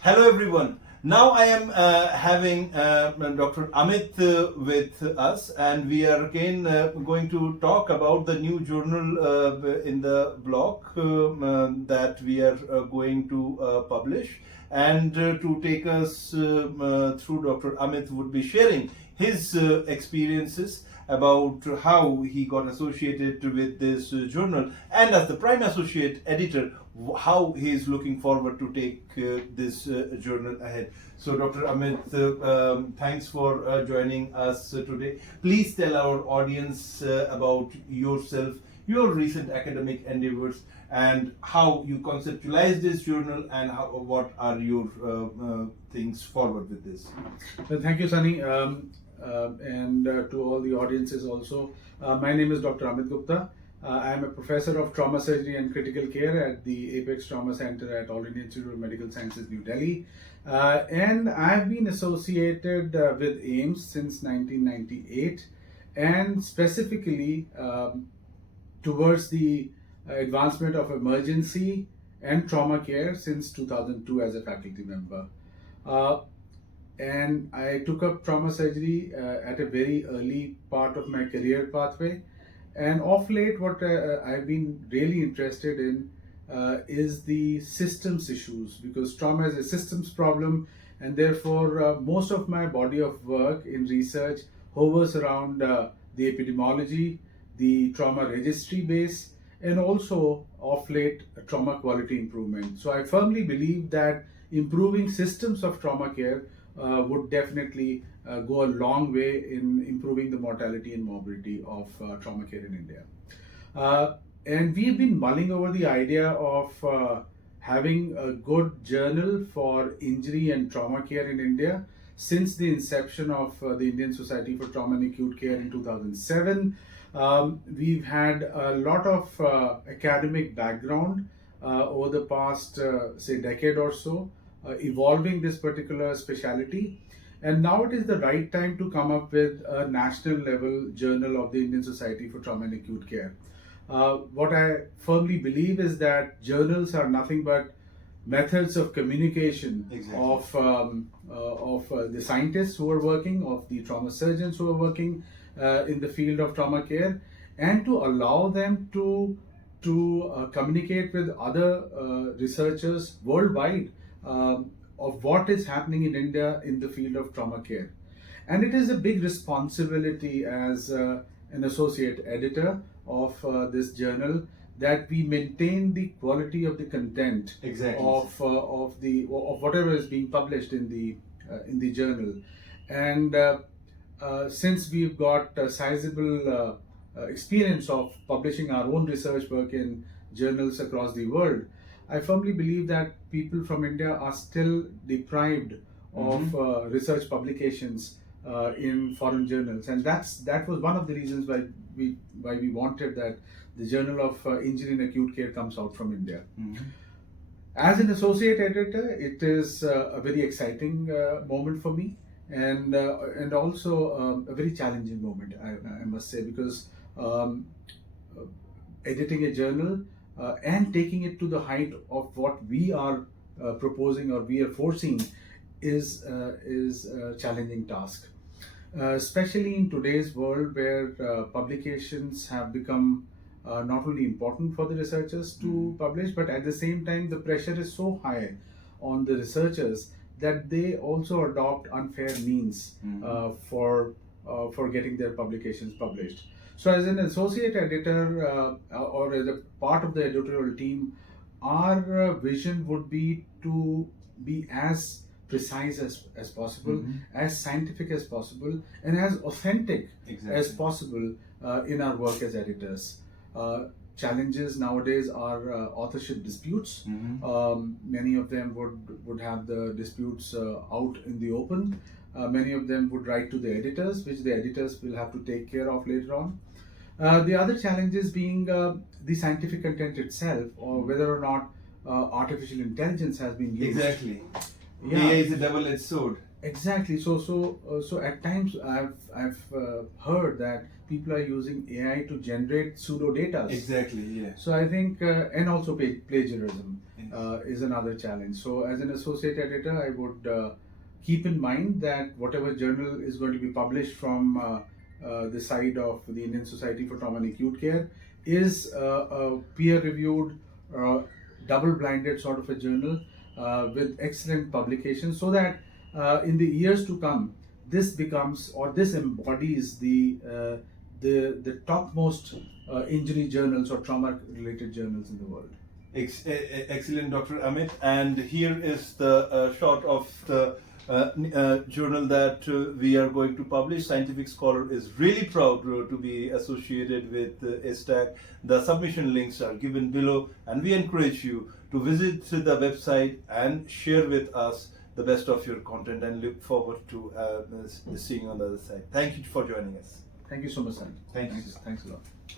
Hello everyone. Now I am having Dr. Amit with us, and we are again going to talk about the new journal in the blog that we are going to publish. And to take us through, Dr. Amit would be sharing his experiences about how he got associated with this journal, and as the prime associate editor, how he is looking forward to take this journal ahead. So, Dr. Amit, thanks for joining us today. Please tell our audience about yourself, your recent academic endeavors, and how you conceptualize this journal, and what are your things forward with this. Well, thank you, Sunny, and to all the audiences also. My name is Dr. Amit Gupta. I am a professor of trauma surgery and critical care at the Apex Trauma Center at All India Institute of Medical Sciences, New Delhi. And I've been associated with AIIMS since 1998, and specifically towards the advancement of emergency and trauma care since 2002 as a faculty member. And I took up trauma surgery at a very early part of my career pathway. And of late, what I've been really interested in is the systems issues, because trauma is a systems problem, and therefore most of my body of work in research hovers around the epidemiology, the trauma registry base, and also of late trauma quality improvement. So I firmly believe that improving systems of trauma care would definitely go a long way in improving the mortality and morbidity of trauma care in India. And we've been mulling over the idea of having a good journal for injury and trauma care in India since the inception of the Indian Society for Trauma and Acute Care in 2007. We've had a lot of academic background over the past, say, decade or so, evolving this particular specialty. And now it is the right time to come up with a national level journal of the Indian Society for Trauma and Acute Care. What I firmly believe is that journals are nothing but methods of communication. Exactly. Of the scientists who are working, of the trauma surgeons who are working in the field of trauma care, and to allow them to communicate with other researchers worldwide of what is happening in India in the field of trauma care. And it is a big responsibility as an associate editor of this journal that we maintain the quality of the content. Exactly. Of whatever is being published in the journal. And since we've got a sizable experience of publishing our own research work in journals across the world, I firmly believe that people from India are still deprived of research publications in foreign journals, and that was one of the reasons why we wanted that the Journal of Injury and Acute Care comes out from India. As an associate editor, it is a very exciting moment for me, and also a very challenging moment, I must say, because editing a journal and taking it to the height of what we are proposing or we are foreseeing is a challenging task, especially in today's world where publications have become not only important for the researchers to publish, but at the same time the pressure is so high on the researchers that they also adopt unfair means for getting their publications published. So, as an associate editor or as a part of the editorial team, our vision would be to be as precise as possible, as scientific as possible, and as authentic as possible in our work as editors. Challenges nowadays are authorship disputes. Many of them would have the disputes out in the open. Many of them would write to the editors, which the editors will have to take care of later on. The other challenges being the scientific content itself, or whether or not artificial intelligence has been used. Exactly. Yeah. AI is a double-edged sword. Exactly. So at times I've heard that people are using AI to generate pseudo data. Exactly. Yeah. So I think, and also plagiarism Yes. is another challenge. So as an associate editor, I would keep in mind that whatever journal is going to be published from the side of the Indian Society for Trauma and Acute Care is a peer-reviewed, double-blinded sort of a journal with excellent publication, so that in the years to come, this becomes, or this embodies the topmost injury journals or trauma-related journals in the world. Excellent, Dr. Amit. And here is the shot of the journal that we are going to publish. Scientific Scholar is really proud to be associated with ISTAC. The submission links are given below, and we encourage you to visit the website and share with us the best of your content, and look forward to seeing you on the other side. Thank you for joining us. Thank you so much, Sanjay. Thank you. Thanks a lot.